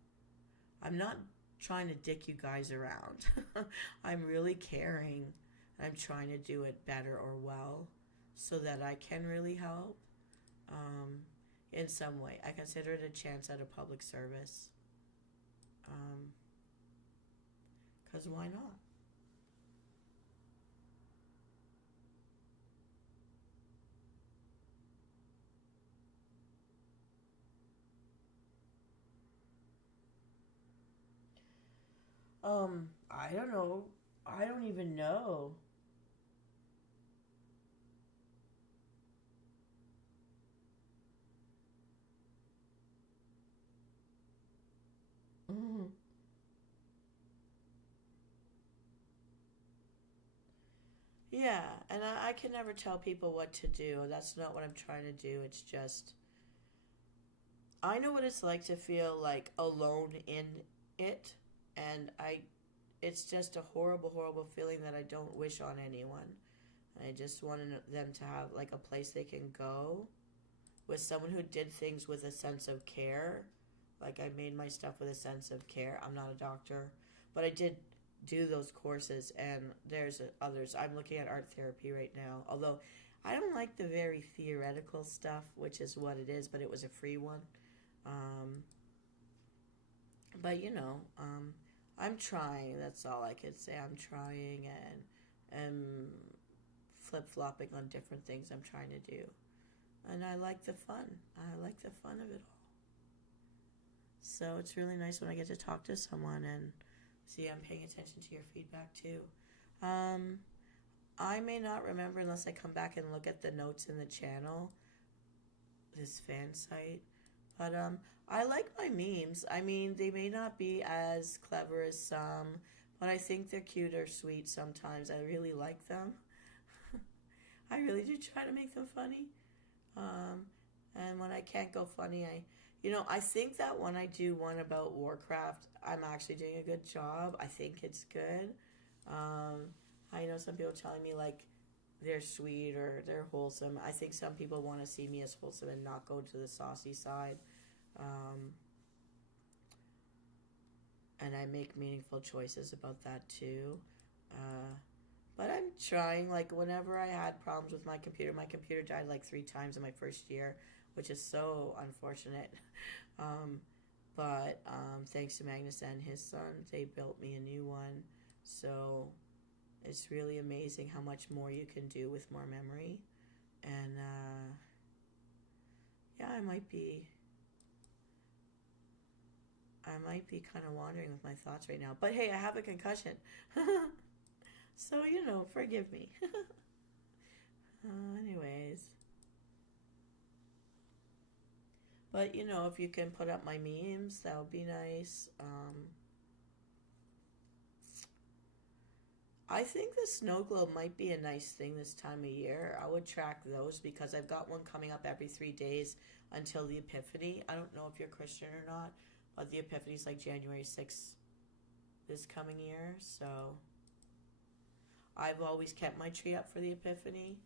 I'm not trying to dick you guys around. I'm really caring. I'm trying to do it better or well so that I can really help in some way. I consider it a chance at a public service. 'Cause why not? I don't know. I don't even know. Mm. Yeah, and I can never tell people what to do. That's not what I'm trying to do. It's just I know what it's like to feel like alone in it, and it's just a horrible, horrible feeling that I don't wish on anyone. I just wanted them to have like a place they can go with someone who did things with a sense of care. Like I made my stuff with a sense of care. I'm not a doctor, but I did do those courses, and there's others. I'm looking at art therapy right now, although I don't like the very theoretical stuff, which is what it is, but it was a free one. Um, but I'm trying. That's all I could say. I'm trying and flip flopping on different things I'm trying to do, and I like the fun. I like the fun of it all. So it's really nice when I get to talk to someone and see I'm paying attention to your feedback too. Um, I may not remember unless I come back and look at the notes in the channel, this fan site. But I like my memes. I mean, they may not be as clever as some, but I think they're cute or sweet sometimes. I really like them. I really do try to make them funny. Um, and when I can't go funny, I think that when I do one about Warcraft, I'm actually doing a good job. I think it's good. Um, I know some people telling me like they're sweet or they're wholesome. I think some people want to see me as wholesome and not go to the saucy side. Um, and I make meaningful choices about that too. Uh, but I'm trying. Like whenever I had problems with my computer died like 3 times in my first year, which is so unfortunate. Um, but thanks to Magnus and his son, they built me a new one. So it's really amazing how much more you can do with more memory. And yeah, I might be kind of wandering with my thoughts right now. But hey, I have a concussion. So, forgive me. Anyways. But, if you can put up my memes, that would be nice. I think the snow globe might be a nice thing this time of year. I would track those because I've got one coming up every 3 days until the Epiphany. I don't know if you're Christian or not, but the Epiphany is like January 6th this coming year. So I've always kept my tree up for the Epiphany.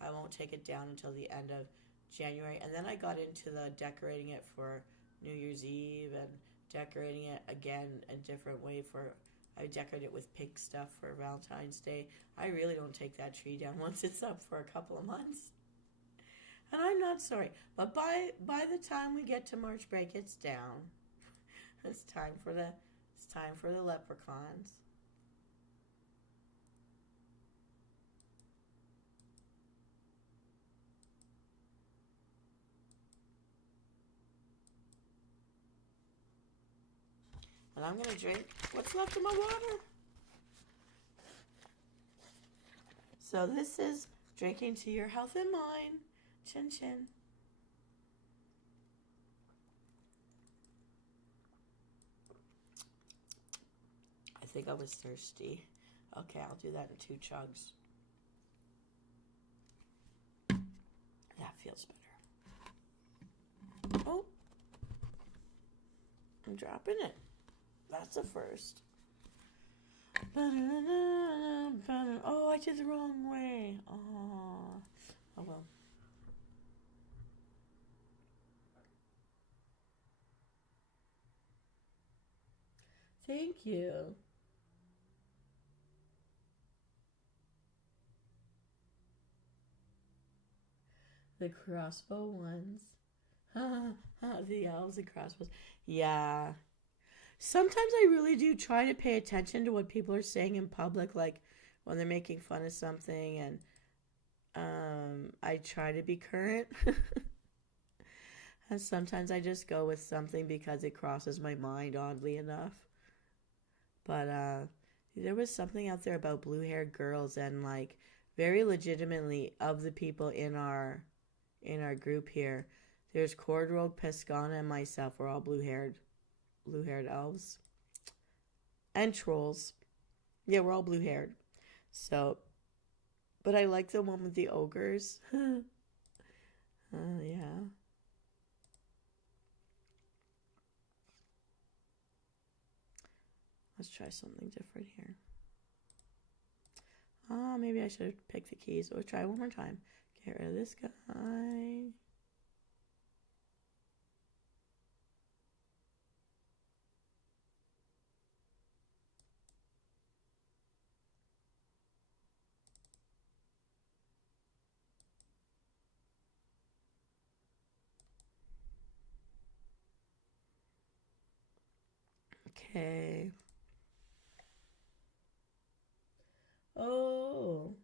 I won't take it down until the end of January. And then I got into the decorating it for New Year's Eve and decorating it again a different way for I decorate it with pink stuff for Valentine's Day. I really don't take that tree down once it's up for a couple of months. And I'm not sorry. But by the time we get to March break, it's down. It's time for the leprechauns. And I'm gonna drink what's left of my water. So this is drinking to your health and mine. Chin chin. I think I was thirsty. Okay, I'll do that in 2 chugs. That feels better. Oh, I'm dropping it. That's a first. Oh, I did the wrong way. Oh well. Thank you. The crossbow ones. The elves and crossbows. Yeah. Sometimes I really do try to pay attention to what people are saying in public, like when they're making fun of something, and I try to be current. And sometimes I just go with something because it crosses my mind, oddly enough. But there was something out there about blue-haired girls, and like very legitimately of the people in our group here, there's Cordrogue, Pescana, and myself. We're all blue-haired elves and trolls. Yeah, we're all blue-haired. So, but I like the one with the ogres. Yeah. Let's try something different here. Maybe I should have picked the keys. Let's try one more time. Get rid of this guy. Okay. Oh.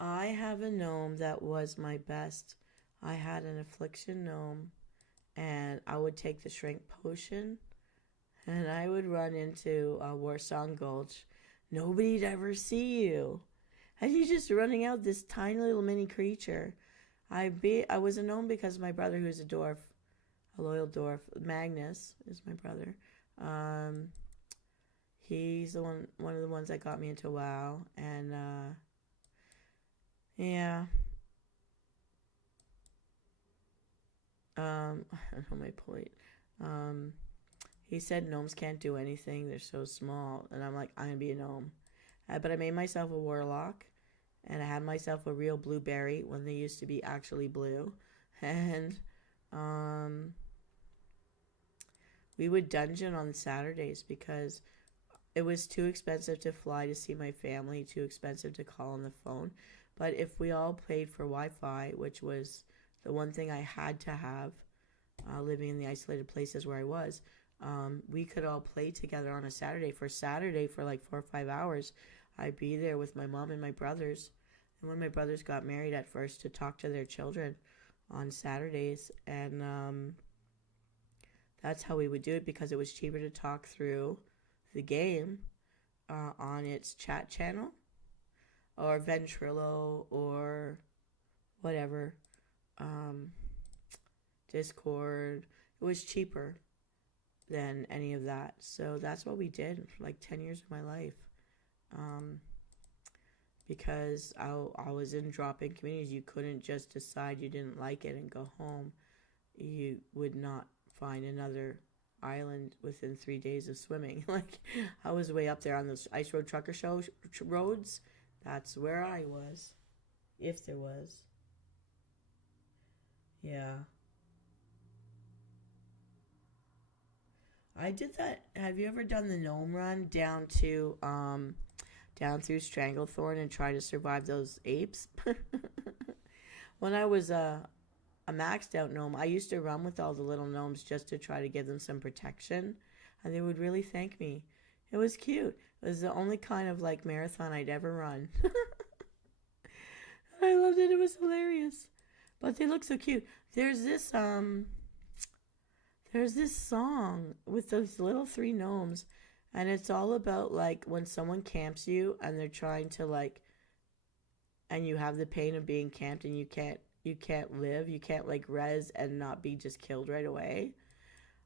I have a gnome that was my best. I had an affliction gnome, and I would take the shrink potion, and I would run into Warsong Gulch. Nobody'd ever see you. And you're just running out this tiny little mini creature. I was a gnome because my brother, who's a dwarf, a loyal dwarf, Magnus is my brother. He's the one of the ones that got me into WoW, and yeah. I don't know my point. Um, he said gnomes can't do anything; they're so small, and I'm like, I'm gonna be a gnome. But I made myself a warlock, and I had myself a real blueberry when they used to be actually blue, and um, we would dungeon on Saturdays because it was too expensive to fly to see my family, too expensive to call on the phone. But if we all paid for Wi-Fi, which was the one thing I had to have, living in the isolated places where I was, we could all play together on a Saturday. For Saturday, for like 4 or 5 hours, I'd be there with my mom and my brothers. And when my brothers got married at first, to talk to their children on Saturdays. And that's how we would do it, because it was cheaper to talk through the game on its chat channel or Ventrilo or whatever, Discord. It was cheaper than any of that. So that's what we did for like 10 years of my life. Because I was in drop-in communities. You couldn't just decide you didn't like it and go home. You would not find another island within 3 days of swimming. Like, I was way up there on those ice road trucker show roads. That's where I was, if there was. Yeah, I did that. Have you ever done the gnome run down through Stranglethorn and try to survive those apes? When I was a maxed out gnome, I used to run with all the little gnomes just to try to give them some protection, and they would really thank me. It was cute. It was the only kind of like marathon I'd ever run. I loved it. It was hilarious. But they look so cute. There's this song with those little three gnomes, and it's all about like when someone camps you and they're trying to like, and you have the pain of being camped, and you can't live, you can't like res and not be just killed right away.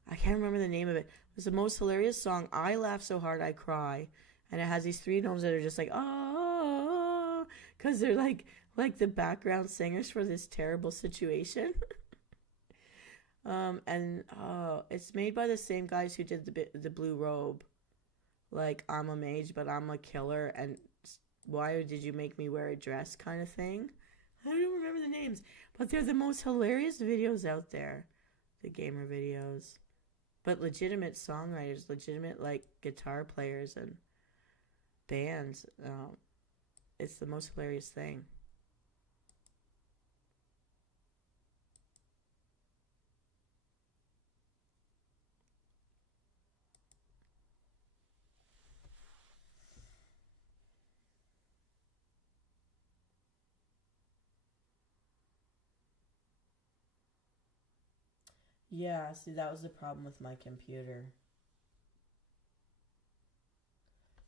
I can't remember the name of it. It was the most hilarious song. I laugh so hard I cry, and it has these three gnomes that are just like oh, because they're like the background singers for this terrible situation. And it's made by the same guys who did the Blue Robe. Like, I'm a mage, but I'm a killer, and why did you make me wear a dress kind of thing? I don't remember the names, but they're the most hilarious videos out there. The gamer videos. But legitimate songwriters, legitimate, like, guitar players and bands. It's the most hilarious thing. Yeah, see, that was the problem with my computer.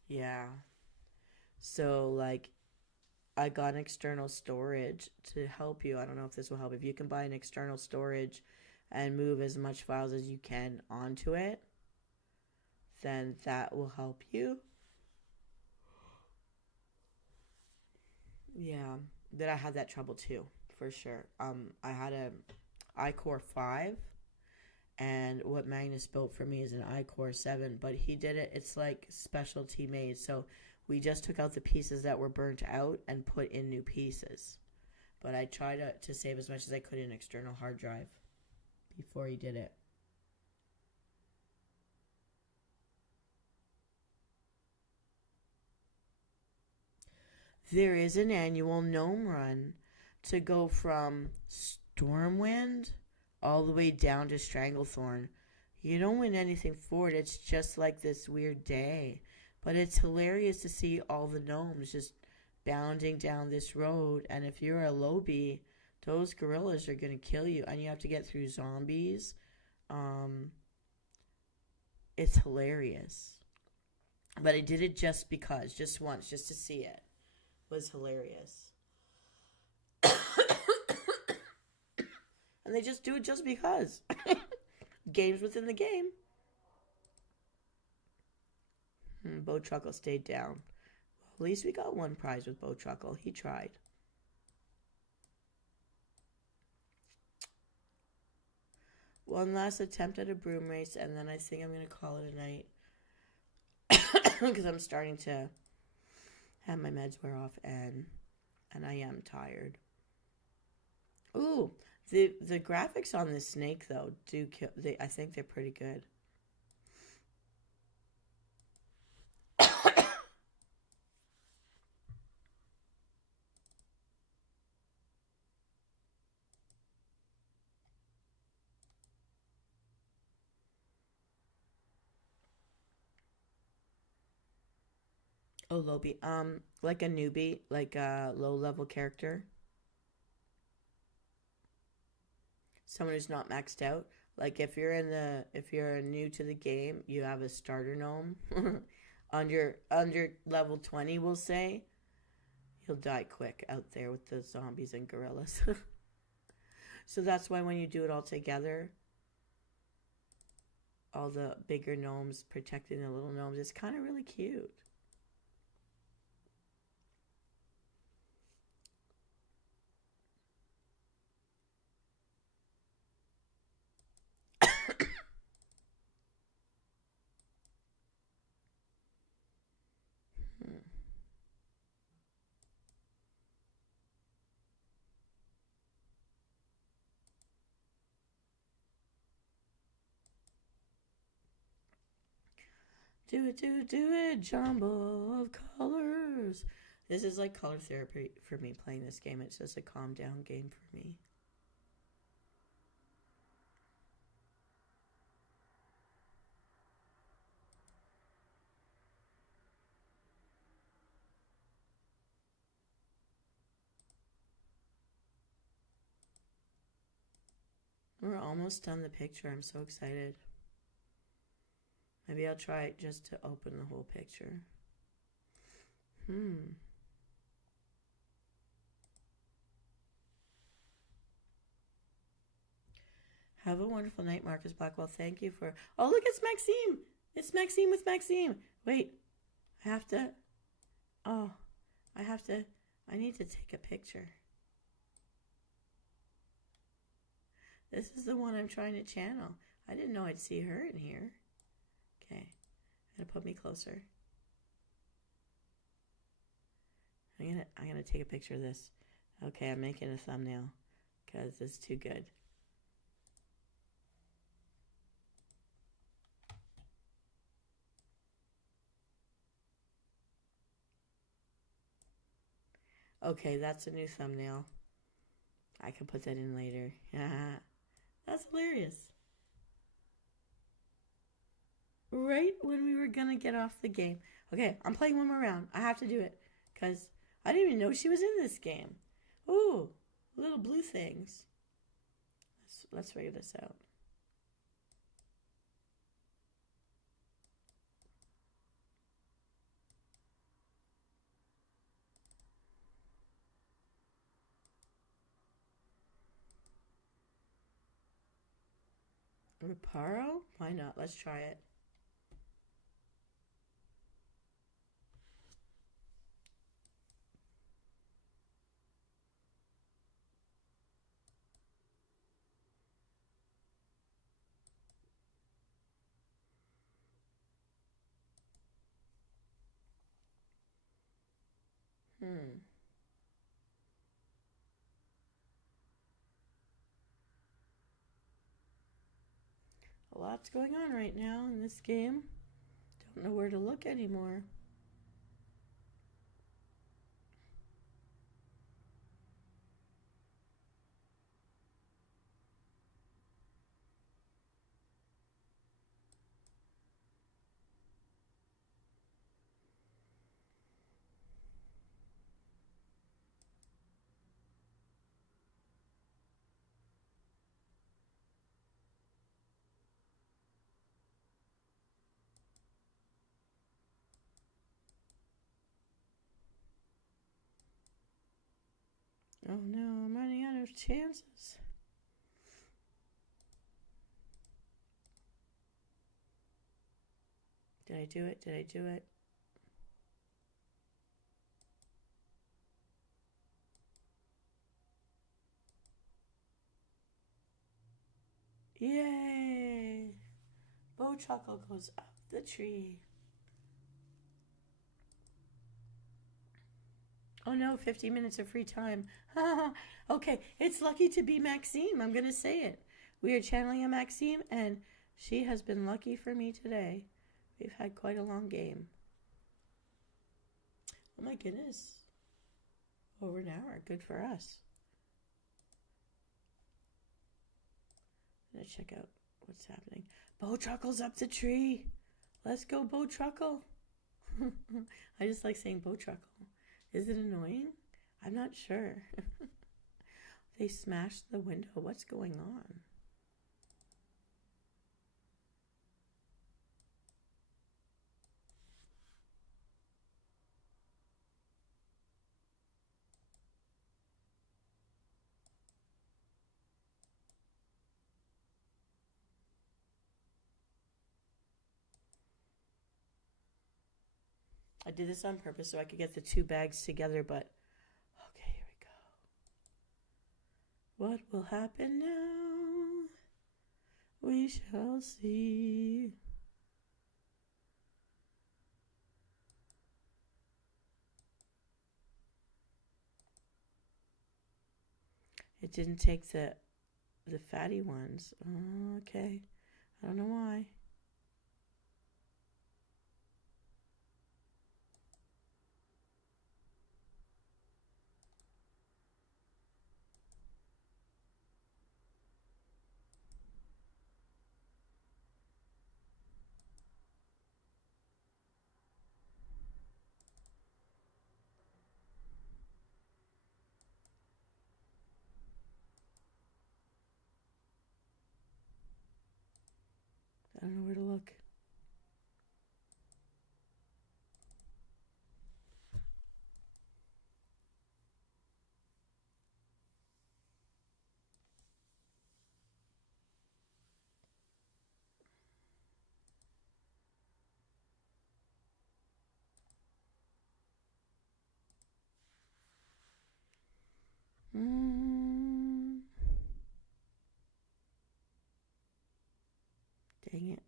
Yeah. So, like, I got an external storage to help you. I don't know if this will help. If you can buy an external storage and move as much files as you can onto it, then that will help you. Yeah, that I had that trouble too, for sure. I had a iCore 5, and what Magnus built for me is an iCore 7, but he did it, it's like specialty made. So we just took out the pieces that were burnt out and put in new pieces. But I tried to save as much as I could in an external hard drive before he did it. There is an annual gnome run to go from Stormwind all the way down to Stranglethorn. You don't win anything for it. It's just like this weird day. But it's hilarious to see all the gnomes just bounding down this road. And if you're a lowbie, those gorillas are going to kill you. And you have to get through zombies. Um, it's hilarious. But I did it just because, just once, just to see it. Was hilarious. And they just do it just because. Games within the game. Bo Truckle stayed down. At least we got one prize with Bo Truckle. He tried. One last attempt at a broom race, and then I think I'm going to call it a night. Because I'm starting to have my meds wear off, and I am tired. Ooh, the graphics on this snake though do kill. I think they're pretty good. Oh, Lobby. Like a newbie, like a low level character, someone who's not maxed out. Like if you're new to the game, you have a starter gnome under level 20, we'll say. You'll die quick out there with the zombies and gorillas. So that's why when you do it all together, all the bigger gnomes protecting the little gnomes, it's kind of really cute. Do it, jumble of colors. This is like color therapy for me playing this game. It's just a calm down game for me. We're almost done the picture. I'm so excited. Maybe I'll try it just to open the whole picture. Have a wonderful night, Marcus Blackwell. Thank you for... Oh, look, it's Maxime. It's Maxime with Maxime. Wait, I have to... Oh, I have to... I need to take a picture. This is the one I'm trying to channel. I didn't know I'd see her in here. Okay, gotta put me closer. I'm gonna take a picture of this. Okay, I'm making a thumbnail because this is too good. Okay, that's a new thumbnail. I can put that in later. That's hilarious. Right when we were gonna get off the game. Okay, I'm playing one more round. I have to do it because I didn't even know she was in this game. Ooh, little blue things. Let's figure this out. Reparo? Why not? Let's try it. A lot's going on right now in this game. Don't know where to look anymore. Oh no, I'm running out of chances. Did I do it? Did I do it? Yay! Bowtruckle goes up the tree. Oh no, 50 minutes of free time. Okay, it's lucky to be Maxime. I'm going to say it. We are channeling a Maxime, and she has been lucky for me today. We've had quite a long game. Oh my goodness. Over an hour. Good for us. Let's check out what's happening. Bowtruckle's up the tree. Let's go, Bowtruckle. I just like saying Bowtruckle. Is it annoying? I'm not sure. They smashed the window. What's going on? I did this on purpose so I could get the two bags together, but okay, here we go. What will happen now? We shall see. It didn't take the fatty ones. Oh, okay. I don't know why. I don't know where to look. Dang it.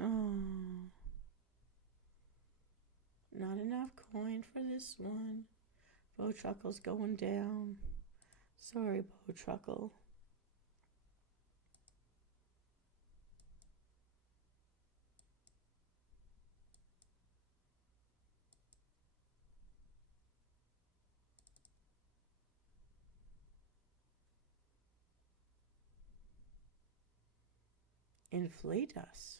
Oh. Not enough coin for this one. Bowtruckle's going down. Sorry, Bowtruckle. Inflate us.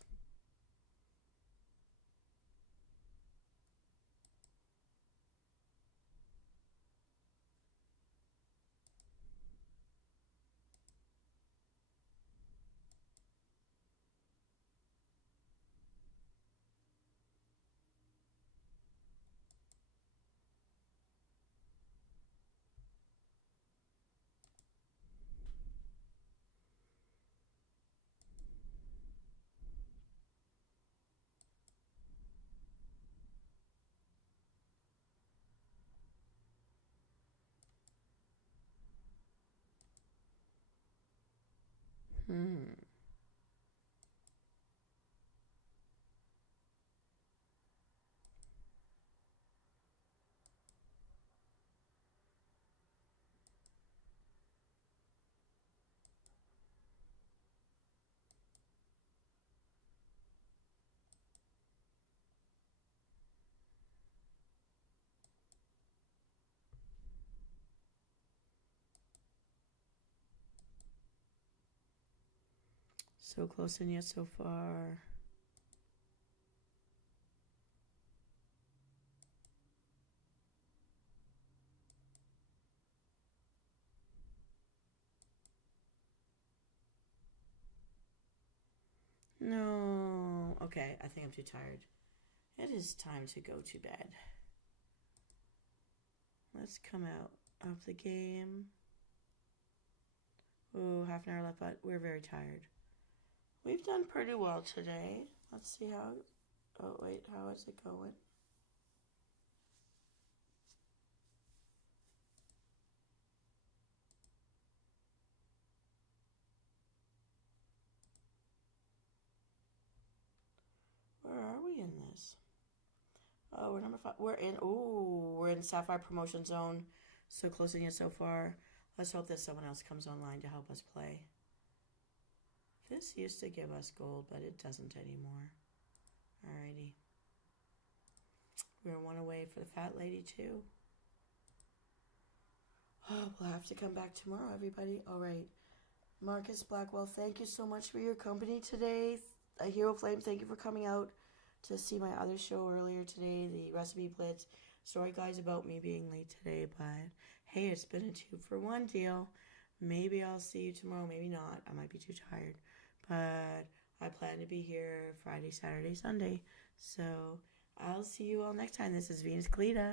So close and yet so far. No. Okay, I think I'm too tired. It is time to go to bed. Let's come out of the game. Oh, half an hour left, but we're very tired. We've done pretty well today. Let's see how... Oh, wait, how is it going? Where are we in this? Oh, we're number 5. We're in Sapphire Promotion Zone. So close in yet so far. Let's hope that someone else comes online to help us play. This used to give us gold, but it doesn't anymore. Alrighty. We're one away for the fat lady, too. Oh, we'll have to come back tomorrow, everybody. Alright. Marcus Blackwell, thank you so much for your company today. Hero Flame, thank you for coming out to see my other show earlier today, the Recipe Blitz. Sorry, guys, about me being late today, but hey, it's been a 2-for-1 deal. Maybe I'll see you tomorrow, maybe not. I might be too tired, but I plan to be here Friday, Saturday, Sunday. So I'll see you all next time. This is Venus Cleta.